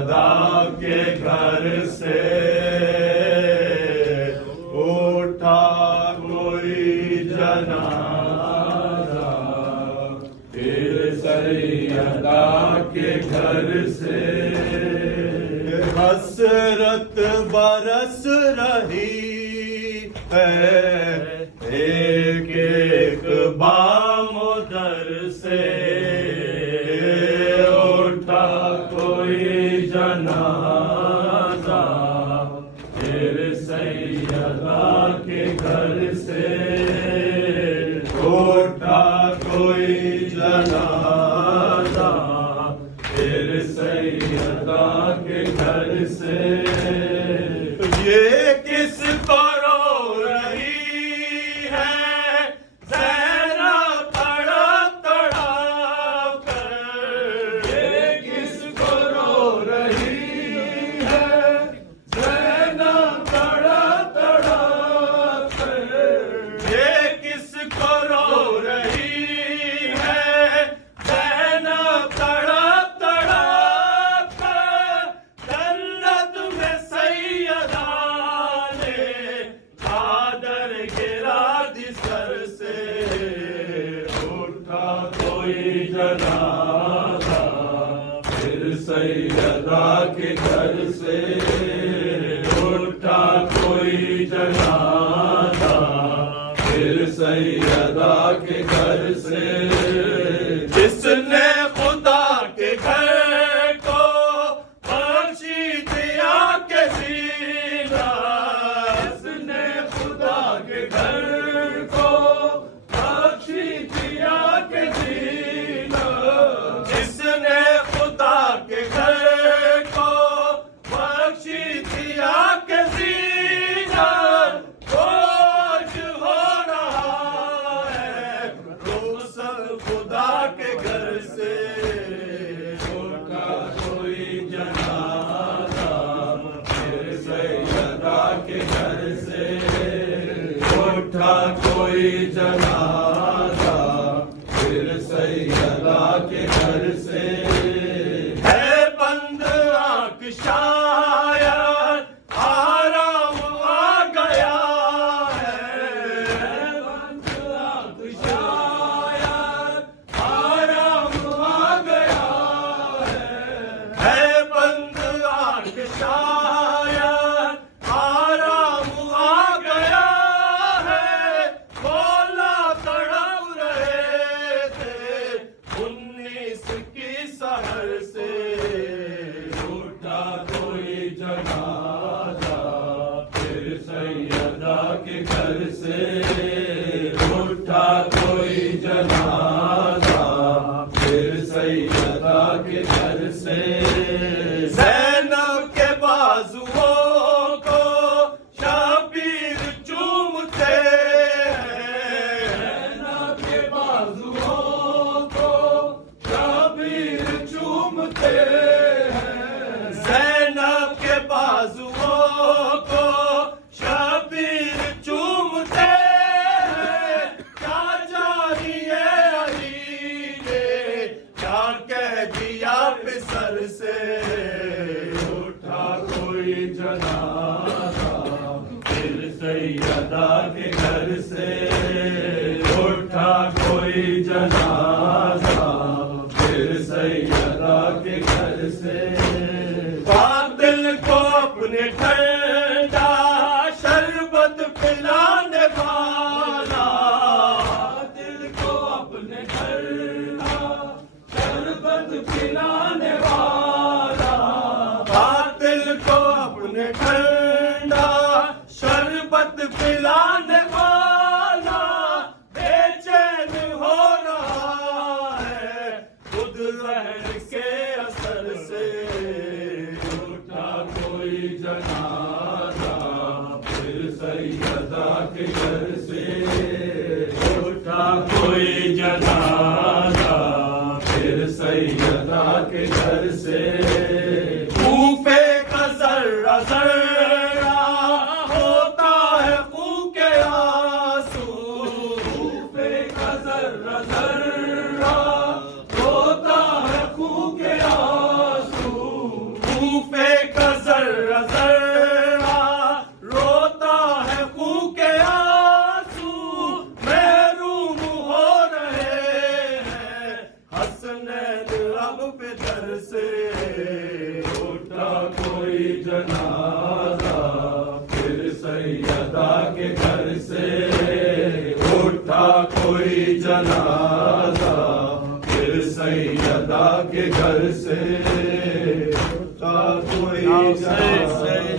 सैयदा के घर से उठा कोई जनाजा, फिर सैयदा के घर से हसरत बरस रही है, एक एक बाम दर से उठा कोई जनाजा, फिर सैयदा के घर से उठा कोई जनाजा, फिर सैयदा के घर से ये किसको रो रही है ज़ैनब तड़प तड़प कर, ये किसको रो रही है ज़ैनब तड़प तड़प कर, ये किसको रो रही है ज़ैनब तड़प तड़प कर, जन्नत में सैयदा ने चादर गिरा दी सर से, उठा कोई जनाजा, फिर सैयदा के घर से उठा कोई जनाजा, फिर सैयदा के घर से जिसने खुदा के घर को बख्शी दिया के सीना, जिसने खुदा के घर को बख्शी दिया के सीना, जिसने खुदा के घर को बख्शी दिया के सीना, खोज हो रहा है रुखसत खुदा के घर से, उठा कोई जनाजा, फिर सैयदा के घर से उठा कोई जनाजा, फिर सैयदा के घर से है बंद आँख शायद आराम आ गया है, बंद आँख शायद आराम आ गया है बंद आँख शायद आराम आ गया है, बोला तड़प रहे थे 19 की सहर से, उठा कोई जनाजा, फिर सैयदा के घर से उठा कोई जनाजा, फिर सैयदा के घर से ज़ैनब के बाजुओं को शबीर चूमते हैं, ज़ैनब के बाजुओं को शबीर चूमते हैं, ज़ैनब के बाजुओं को शबीर चूमते हैं, क्या जानिए अली ने क्या कह दिया पिसर से, उठा कोई जनाजा, फिर सैयदा के घर से उठा कोई जनाजा, फिर सैयदा के घर से बातिल को अपने ठंडा शरबत पिलाने वाला, बातिल को अपने ठंडा शरबत पिलाने वाला, बातिल को अपने ठंडा शरबत पिलाने वाला, बेचैन हो रहा है खुद जहर के असर से, उठा कोई जनाजा, फिर सैयदा के घर से उठा कोई जनाजा, फिर सैयदा के घर से कूफे का जर्रा जर्रा होता है खून के आंसू, कूफे का जर्रा जर्रा होता है खून के आंसू, घर से उठा कोई जनाजा, फिर सैयदा के घर से उठा कोई जनाजा, फिर सैयदा के घर से उठा कोई जनाजा।